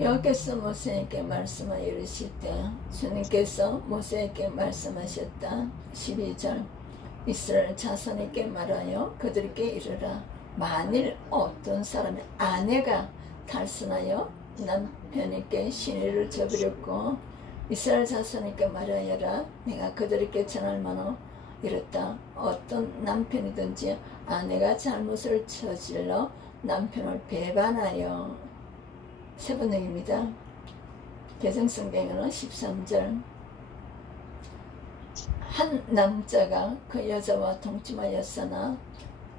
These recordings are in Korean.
여호와께서 모세에게 말씀하여 이르시되 주님께서 모세에게 말씀하셨다. 12절 이스라엘 자손에게 말하여 그들에게 이르라. 만일 어떤 사람의 아내가 탈선하여 남편에게 신의를 저버렸고 이스라엘 자손에게 말하여라. 내가 그들에게 전할 만은 이렇다. 어떤 남편이든지 아내가 잘못을 저질러 남편을 배반하여 세 번역입니다. 개정성경에는 13절 한 남자가 그 여자와 동침하였으나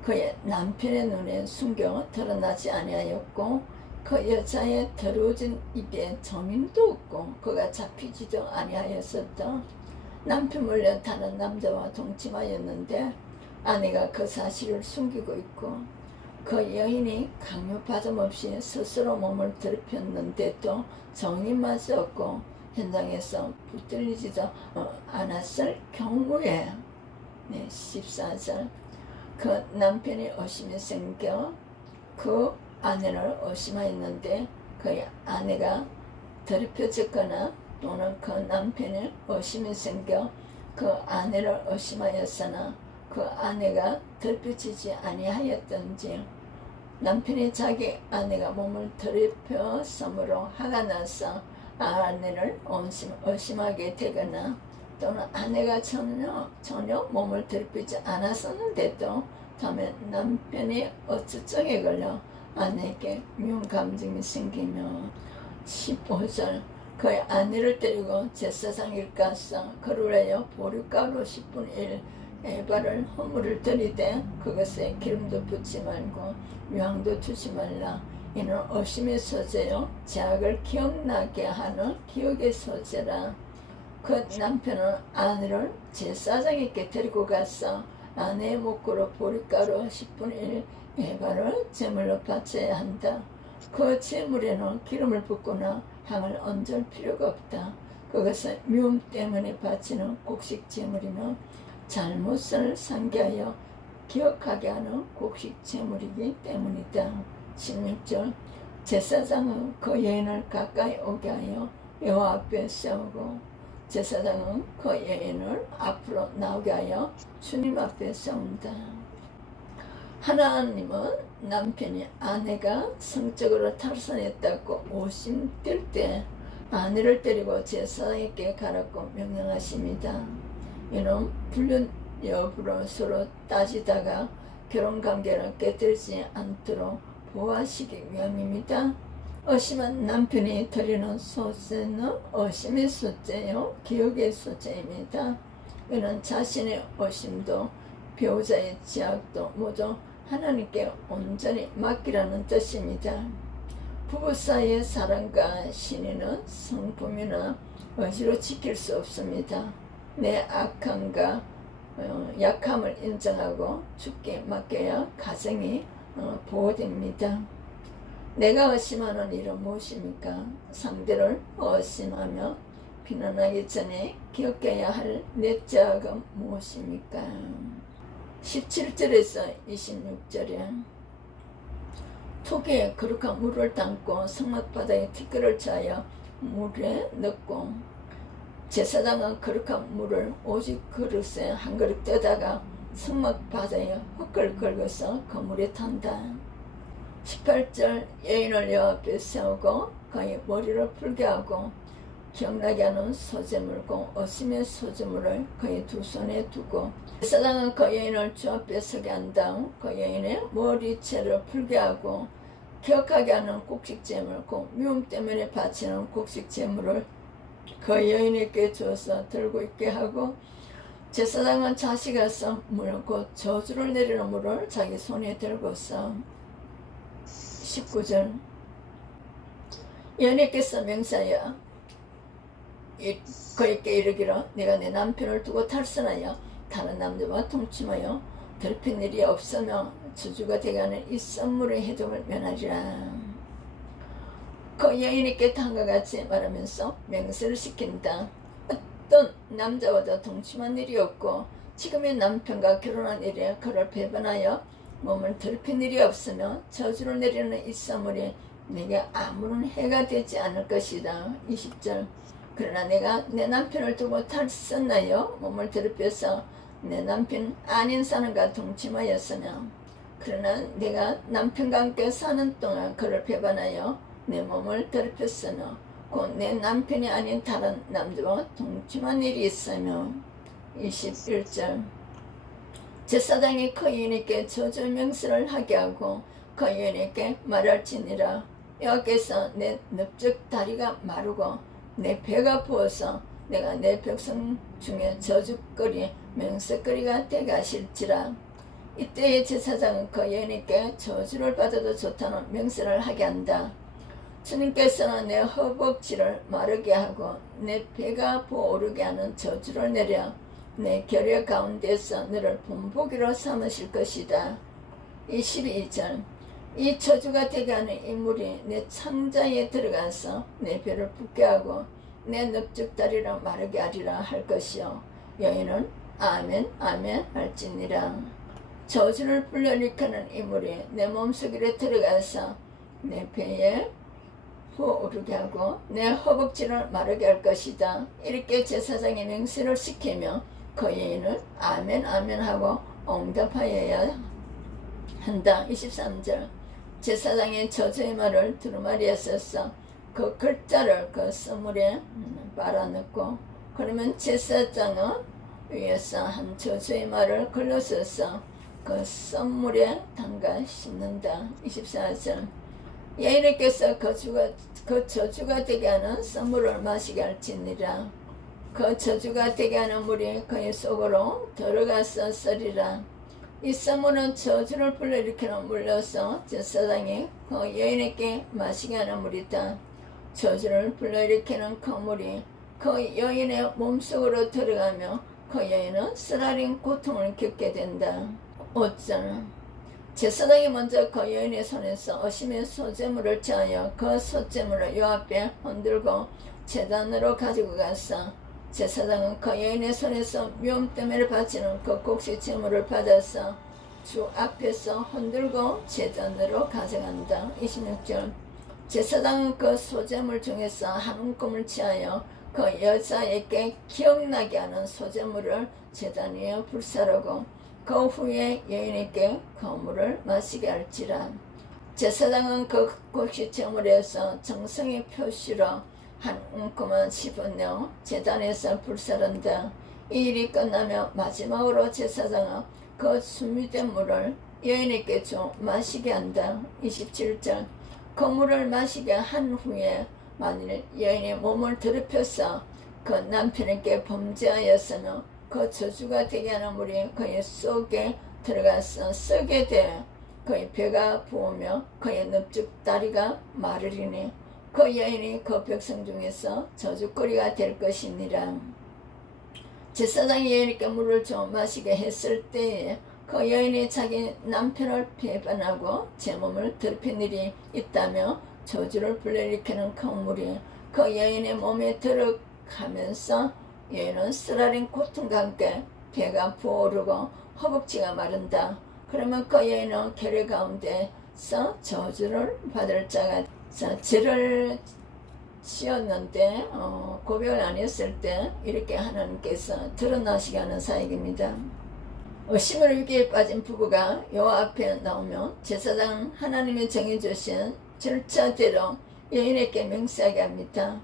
그의 남편의 눈에 숨겨 드러나지 아니하였고 그 여자의 더러워진 입에 점인도 없고 그가 잡히지도 아니하였었다. 남편 몰래 다른 남자와 동침하였는데 아내가 그 사실을 숨기고 있고 그 여인이 강요받음 없이 스스로 몸을 더럽혔는데도 정의마저 없고 현장에서 붙들리지도 않았을 경우에 14절 그 남편이 의심이 생겨 그 아내를 의심하였는데 그 아내가 더럽혀졌거나 또는 그 남편이 의심이 생겨 그 아내를 의심하였으나 그 아내가 더럽혀지지 아니하였던지 남편이 자기 아내가 몸을 더럽혔으므로 화가 나서 아내를 의심하게 되거나 또는 아내가 전혀 몸을 더럽히지 않았었는데도 다음에 남편이 어쩌증에 걸려 아내에게 미운 감정이 생기며 15절 그의 아내를 때리고 제사장에게 가서 그를 위하여 보리가루 10분의 1 에바를 허물을 들이되 그것에 기름도 붓지 말고 유황도 주지 말라. 이는 의심의 소재요 죄악을 기억나게 하는 기억의 소재라. 그 남편은 아내를 제사장에게 데리고 가서 아내의 목구로 보리가루 10분의 1 에바를 제물로 바쳐야 한다. 그 제물에는 기름을 붓거나 향을 얹을 필요가 없다. 그것은 미움 때문에 바치는 곡식 제물이며 잘못을 상기하여 기억하게 하는 곡식 제물이기 때문이다. 16절 제사장은 그 여인을 가까이 오게 하여 여호와 앞에 세우고 제사장은 그 여인을 앞으로 나오게 하여 주님 앞에 세운다. 하나님은 남편이 아내가 성적으로 탈선했다고 오심될 때 아내를 데리고 제사장에게 가라고 명령하십니다. 이는 불륜 여부로 서로 따지다가 결혼관계를 깨뜨리지 않도록 보호하시기 위함입니다. 의심한 남편이 드리는 소재는 의심의 소재요 기억의 소재입니다. 이는 자신의 의심도 배우자의 죄악도 모두 하나님께 온전히 맡기라는 뜻입니다. 부부 사이의 사랑과 신의는 성품이나 의지로 지킬 수 없습니다. 내 악함과 약함을 인정하고 주께 맡겨야 가정이 보호됩니다. 내가 의심하는 일은 무엇입니까? 상대를 의심하며 비난하기 전에 기억해야 할 내 죄악은 무엇입니까? 17절에서 26절에 토기에 거룩한 물을 담고 성막바닥에 티끌을 짜여 물에 넣고 제사장은 거룩한 물을 오직 그릇에 한 그릇 떠다가 성막바닥에 헛걸 긁어서 그 물에 탄다. 18절 여인을 여호와 앞에 세우고 그의 머리를 풀게 하고 기억나게 하는 소재물과 의심의 소재물을 그의 두 손에 두고 제사장은 그 여인을 주 앞에 서게 한 다음 그 여인의 머리채를 풀게 하고 기억하게 하는 곡식제물과 미움 때문에 바치는 곡식제물을 그 여인에게 줘서 들고 있게 하고 제사장은 자식에서 물, 곧 저주를 내리는 물을 자기 손에 들고서 19절 여인에게서 명사하여 그에게 이르기를 내가 내 남편을 두고 탈선하여 다른 남자와 동침하여 더럽힌 일이 없으며 저주가 되가는 이 썸물의 해독을 면하리라. 그 여인에게 다음과 같이 말하면서 맹세를 시킨다. 어떤 남자와도 동침한 일이 없고 지금의 남편과 결혼한 일에 그를 배반하여 몸을 더럽힌 일이 없으며 저주를 내리는 이 썸물이 내게 아무런 해가 되지 않을 것이다. 20절. 그러나 내가 내 남편을 두고 탈선하여 몸을 더럽혀서 내 남편 아닌 사람과 동침하였으며 그러나 내가 남편과 함께 사는 동안 그를 배반하여 내 몸을 더럽혔으며 곧 내 남편이 아닌 다른 남자와 동침한 일이 있으며 21절. 제사장이 그 여인에게 저주 명세를 하게 하고 그 여인에게 말할지니라 여호와께서 내 넓적 다리가 마르고 내 배가 부어서 내가 내 백성 중에 저주거리 명색거리가 되게 하실지라. 이때의 제사장은 그 여인에게 저주를 받아도 좋다는 명세를 하게 한다. 주님께서는 내 허벅지를 마르게 하고 내 배가 부어오르게 하는 저주를 내려 내 결의 가운데서 너를 본보기로 삼으실 것이다. 22절. 이 저주가 되게 하는 인물이 내 창자에 들어가서 내 배를 붓게 하고 내 넓적 다리를 마르게 하리라 할 것이요 여인은 아멘 아멘 할지니라. 저주를 불러일으키는 인물이 내 몸속에 들어가서 내 배에 부어오르게 하고 내 허벅지를 마르게 할 것이다. 이렇게 제사장의 명세를 시키며 그 여인은 아멘 아멘 하고 응답하여야 한다. 23절. 제사장의 저주의 말을 두루마리에 써서 그 글자를 그 선물에 빨아넣고 그러면 제사장은 위에서 한 저주의 말을 글로 써서 그 선물에 담가 씹는다. 24절. 여인에게서 그 저주가 되게 하는 선물을 마시게 할지니라. 그 저주가 되게 하는 물이 그의 속으로 들어가서 쓰리라. 이 선물은 저주를 불러일으키는 물로서 제사장이 그 여인에게 마시게 하는 물이다. 저주를 불러일으키는 그 물이 그 여인의 몸속으로 들어가며 그 여인은 쓰라린 고통을 겪게 된다. 5절. 제사장이 먼저 그 여인의 손에서 어심의 소재물을 취하여 그 소재물을 요 앞에 흔들고 제단으로 가지고 가서 제사장은 그 여인의 손에서 묘음때문에 바치는 그 곡식 제물을 받아서 주 앞에서 흔들고 제단으로 가져간다. 26절. 제사장은 그 소재물 중에서 한 움큼을 취하여 그 여자에게 기억나게 하는 소재물을 제단 위에 불사르고 그 후에 여인에게 그 물을 마시게 할지라. 제사장은 그 곡식 제물에서 정성의 표시로 한 움큼만 씹어내어 제단에서 불사른다. 이 일이 끝나며 마지막으로 제사장은 그 준비된 물을 여인에게 줘 마시게 한다. 27절. 그 물을 마시게 한 후에 만일 여인의 몸을 더럽혀서 그 남편에게 범죄하였으며 그 저주가 되게 하는 물이 그의 속에 들어가서 썩게 돼 그의 배가 부으며 그의 넓적 다리가 마르리니 그 여인이 그 백성 중에서 저주거리가 될 것이니라. 제사장이 여인에게 물을 좀 마시게 했을 때에 그 여인이 자기 남편을 배반하고 제 몸을 더럽힌 일이 있다며 저주를 불러일으키는 그 물이 그 여인의 몸에 들어가면서 여인은 쓰라린 고통과 함께 배가 부어오르고 허벅지가 마른다. 그러면 그 여인은 결의 가운데서 저주를 받을 자가 죄를 지었는데 고백을 안 했을 때 이렇게 하나님께서 드러나시게 하는 사역입니다. 의심을 위기에 빠진 부부가 여호와 앞에 나오면 제사장 하나님이 정해주신 절차대로 여인에게 명세하게 합니다.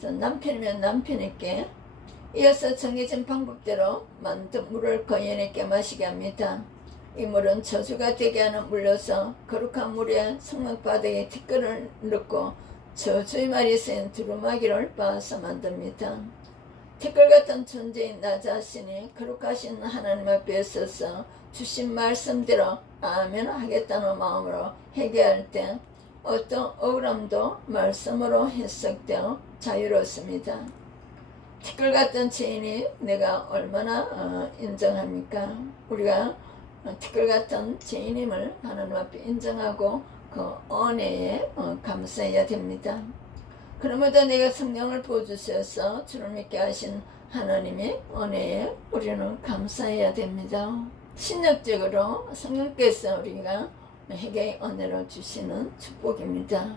남편이면 남편에게 이어서 정해진 방법대로 만든 물을 그 여인에게 마시게 합니다. 이 물은 저주가 되게 하는 물로서 거룩한 물에 성막바닥에 티끌을 넣고 저주의 말이 쓰인 두루마기를 빻아서 만듭니다. 티끌 같은 존재인 나 자신이 거룩하신 하나님 앞에 서서 주신 말씀대로 아멘 하겠다는 마음으로 회개할 때 어떤 억울함도 말씀으로 해석되어 자유롭습니다. 티끌 같은 죄인이 내가 얼마나 인정합니까? 우리가 티끌 같은 죄인임을 하나님 앞에 인정하고 그 은혜에 감사해야 됩니다. 그러므로 내가 성령을 부어주셔서 주를 믿게 하신 하나님의 은혜에 우리는 감사해야 됩니다. 신학적으로 성령께서 우리가 회개의 은혜를 주시는 축복입니다.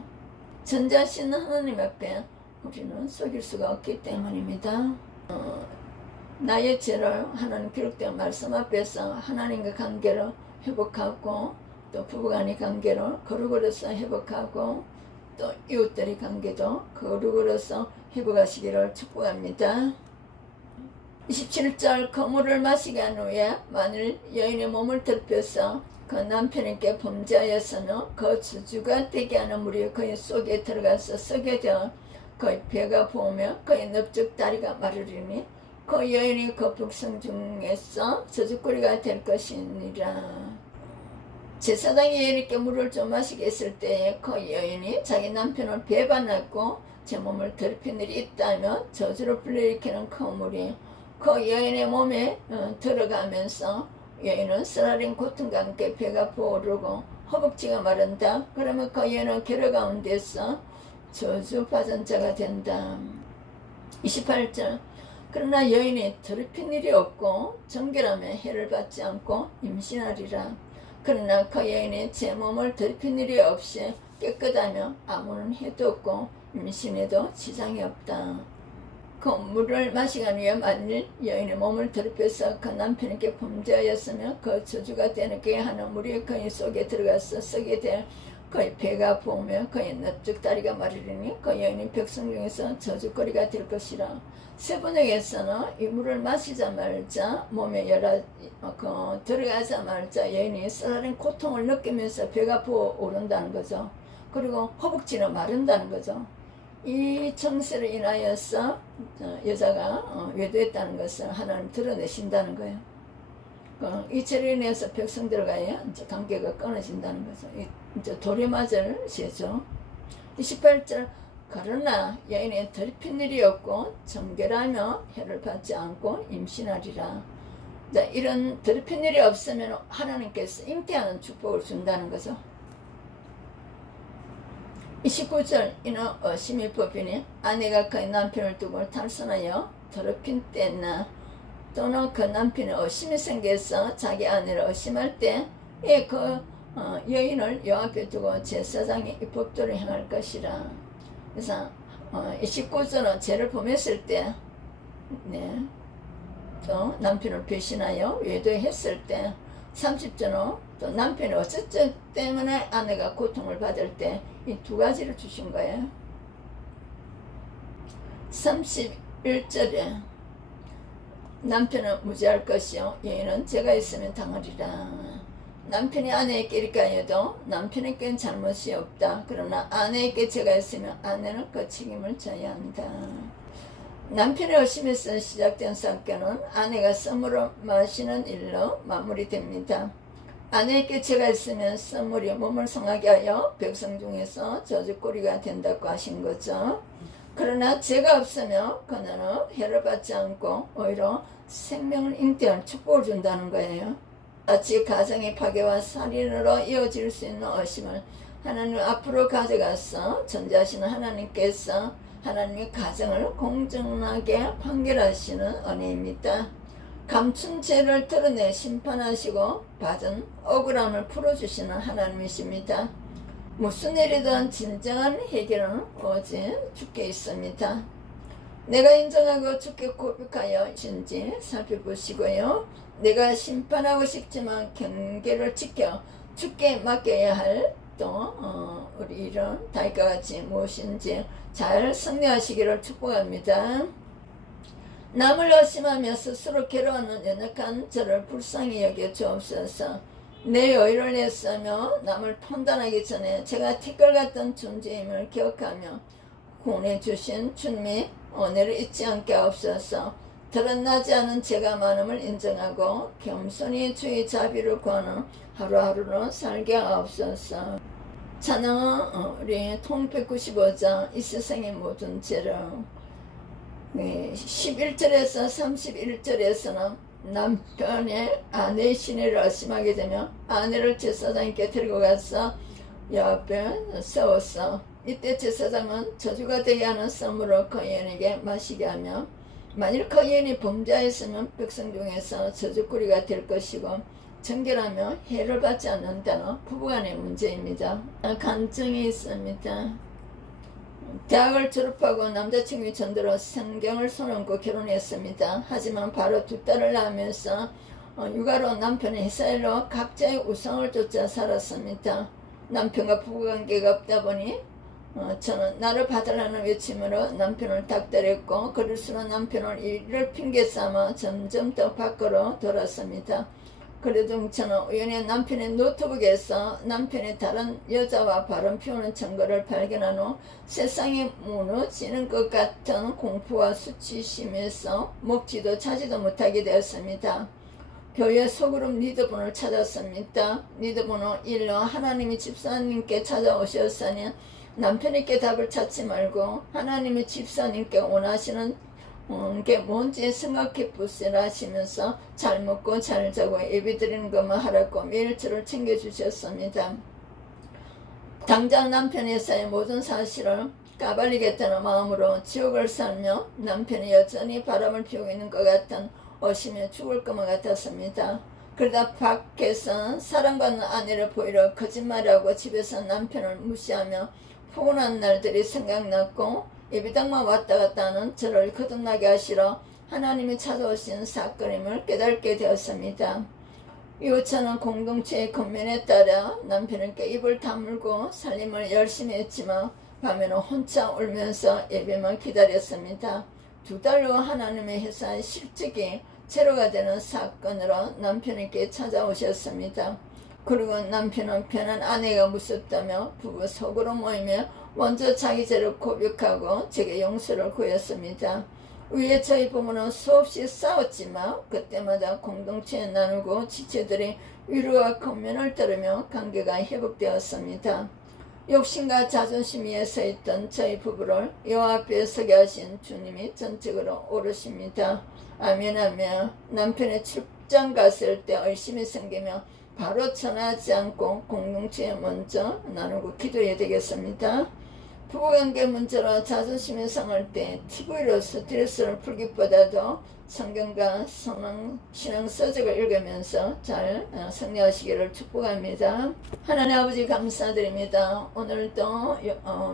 전자신 하나님 앞에 우리는 속일 수가 없기 때문입니다. 나의 죄를 하나님 기록된 말씀 앞에서 하나님과 관계를 회복하고 또 부부간의 관계를 거룩으로서 회복하고 또 이웃들의 관계도 거룩으로서 회복하시기를 축복합니다. 27절 그 물을 마시게 한 후에 만일 여인의 몸을 더럽혀서 그 남편에게 범죄하였으며 그 주주가 되게 하는 물이 그의 속에 들어가서 썩게 되어 그의 배가 부으며 그의 넓적 다리가 마르리니 그 여인이 그 백성 중에서 저주거리가 될 것이니라. 제사장이 여인에게 물을 좀 마시게 했을 때에 그 여인이 자기 남편을 배반하고 제 몸을 더럽힌 일이 있다며 저주를 불러일으키는 그 물이 그 여인의 몸에 들어가면서 여인은 쓰라린 고통과 함께 배가 부어오르고 허벅지가 마른다. 그러면 그 여인은 결혼 가운데서 저주받은 자가 된다. 28절 그러나 여인이 더럽힌 일이 없고 정결하며 해를 받지 않고 임신하리라. 그러나 그 여인이 제 몸을 더럽힌 일이 없이 깨끗하며 아무런 해도 없고 임신에도 지장이 없다. 그 물을 마시기 위해 만일 여인의 몸을 더럽혀서 그 남편에게 범죄하였으며 그 저주가 되게 하는 물이 그의 속에 들어가서 썩게 돼 그의 배가 부으며 그의 넓적 다리가 마르리니 그 여인이 백성 중에서 저주거리가 될 것이라. 세 번역에서는 이 물을 마시자마자 몸에 들어가자마자 여인이 쓰라린 고통을 느끼면서 배가 부어오른다는 거죠. 그리고 허벅지는 마른다는 거죠. 이 정세로 인하여서 여자가 외도했다는 것을 하나님 드러내신다는 거예요. 이 죄로 인해서 백성들과의 이제 관계가 끊어진다는 거죠. 이제 돌에 맞을 시죠. 28절 그러나 여인이 더럽힌 일이 없고 정결하며 해를 받지 않고 임신하리라. 이런 더럽힌 일이 없으면 하나님께서 잉태하는 축복을 준다는 거죠. 29절 이는 의심이 법이니 아내가 그의 남편을 두고 탈선하여 더럽힌 때나 또는 그 남편의 의심이 생겨서 자기 아내를 의심할 때에 그 여인을 여 앞에 두고 제사장이 이 법도를 행할 것이라. 그래서 29절은 죄를 범했을 때 또 남편을 배신하여 외도했을 때 30절은 또 남편이 어쨌든 때문에 아내가 고통을 받을 때 이 두 가지를 주신 거예요. 31절에 남편은 무죄할 것이요 여인은 죄가 있으면 당하리라. 남편이 아내에게 이렇게 하여도 남편에게는 잘못이 없다. 그러나 아내에게 죄가 있으면 아내는 그 책임을 져야 한다. 남편의 의심에서 시작된 사건은 아내가 썸으로 마시는 일로 마무리됩니다. 아내에게 죄가 있으면 썸물이 몸을 상하게 하여 백성 중에서 저주거리가 된다고 하신 거죠. 그러나 죄가 없으며 그녀는 해를 받지 않고 오히려 생명을 잉태할 축복을 준다는 거예요. 마치 가정의 파괴와 살인으로 이어질 수 있는 의심을 하나님 앞으로 가져가서 전지하시는 하나님께서 하나님의 가정을 공정하게 판결하시는 은혜입니다. 감춘 죄를 드러내 심판하시고 받은 억울함을 풀어주시는 하나님이십니다. 무슨 일이든 진정한 해결은 오직 주께 있습니다. 내가 인정하고 주께 고백하여 진지 살펴보시고요. 내가 심판하고 싶지만 경계를 지켜 주께 맡겨야 할 또 우리 이런 다윗과 같이 무엇인지 잘 승리하시기를 축복합니다. 남을 의심하며 스스로 괴로워하는 연약한 저를 불쌍히 여겨 주옵소서. 내 의를 애쓰며 남을 판단하기 전에 제가 티끌 같은 존재임을 기억하며 구원해 주신 주님의 은혜를 잊지 않게 하옵소서. 드러나지 않은 죄가 많음을 인정하고 겸손히 주의 자비를 구하는 하루하루로 살게 하옵소서. 찬양은 우리 통 195장 이 세상의 모든 죄를 11절에서 31절에서는 남편의 아내의 시내를 의심하게 되며 아내를 제사장에게 데리고 가서 옆에 세웠어. 이때 제사장은 저주가 되게 하는 썸으로 그 여인에게 마시게 하며 만일 그 여인이 범죄하였으면 백성 중에서 저주거리가 될 것이고 정결하며 해를 받지 않는다는 부부간의 문제입니다. 간증이 있습니다. 대학을 졸업하고 남자친구의 전도로 성경을 손얹고 결혼했습니다. 하지만 바로 두 딸을 낳으면서 육아로 남편이 회사일로 각자의 우상을 쫓아 살았습니다. 남편과 부부관계가 없다 보니 저는 나를 받으라는 외침으로 남편을 닥달했고, 그럴수록 남편을 일을 핑계 삼아 점점 더 밖으로 돌았습니다. 그래도 저는 우연히 남편의 노트북에서 남편이 다른 여자와 바람 피우는 증거를 발견한 후 세상이 무너지는 것 같은 공포와 수치심에서 먹지도 자지도 못하게 되었습니다. 교회 소그룹 리더분을 찾았습니다. 리더분은 일로 하나님이 집사님께 찾아오셨으니 남편에게 답을 찾지 말고 하나님이 집사님께 원하시는 게 뭔지 생각해 보시라 하시면서 잘 먹고 잘 자고 예배드리는 것만 하라고 매일 저를 챙겨주셨습니다. 당장 남편 회사의 모든 사실을 까발리겠다는 마음으로 지옥을 살며 남편이 여전히 바람을 피우고 있는 것 같은 의심에 죽을 것만 같았습니다. 그러다 밖에서 사랑받는 아내를 보이려 거짓말하고 집에서 남편을 무시하며 포근한 날들이 생각났고, 예배당만 왔다 갔다 하는 저를 거듭나게 하시러 하나님이 찾아오신 사건임을 깨닫게 되었습니다. 이후 저는 공동체의 권면에 따라 남편에게 입을 다물고 살림을 열심히 했지만 밤에는 혼자 울면서 예배만 기다렸습니다. 2달 후 하나님의 회사의 실직이 제로가 되는 사건으로 남편에게 찾아오셨습니다. 그리고 남편은 편한 아내가 무섭다며 부부 속으로 모이며 먼저 자기 죄를 고백하고 제게 용서를 구했습니다. 위에 저희 부부는 수없이 싸웠지만 그때마다 공동체에 나누고 지체들이 위로와 권면을 들으며 관계가 회복되었습니다. 욕심과 자존심 위에 서 있던 저희 부부를 여호와 앞에 서게 하신 주님이 전적으로 오르십니다. 아멘 아멘. 남편의 출장 갔을 때 의심이 생기며 바로 전화하지 않고 공동체에 먼저 나누고 기도해야 되겠습니다. 부부관계 문제로 자존심이 상할 때 TV로 스트레스를 풀기보다도 성경과 신앙 서적을 읽으면서 잘 승리하시기를 축복합니다. 하나님 아버지 감사드립니다. 오늘도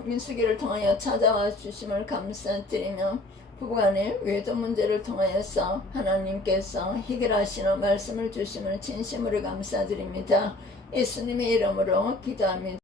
민수기를 통하여 찾아와 주심을 감사드리며 부부간의 외도 문제를 통하여서 하나님께서 해결하시는 말씀을 주심을 진심으로 감사드립니다. 예수님의 이름으로 기도합니다.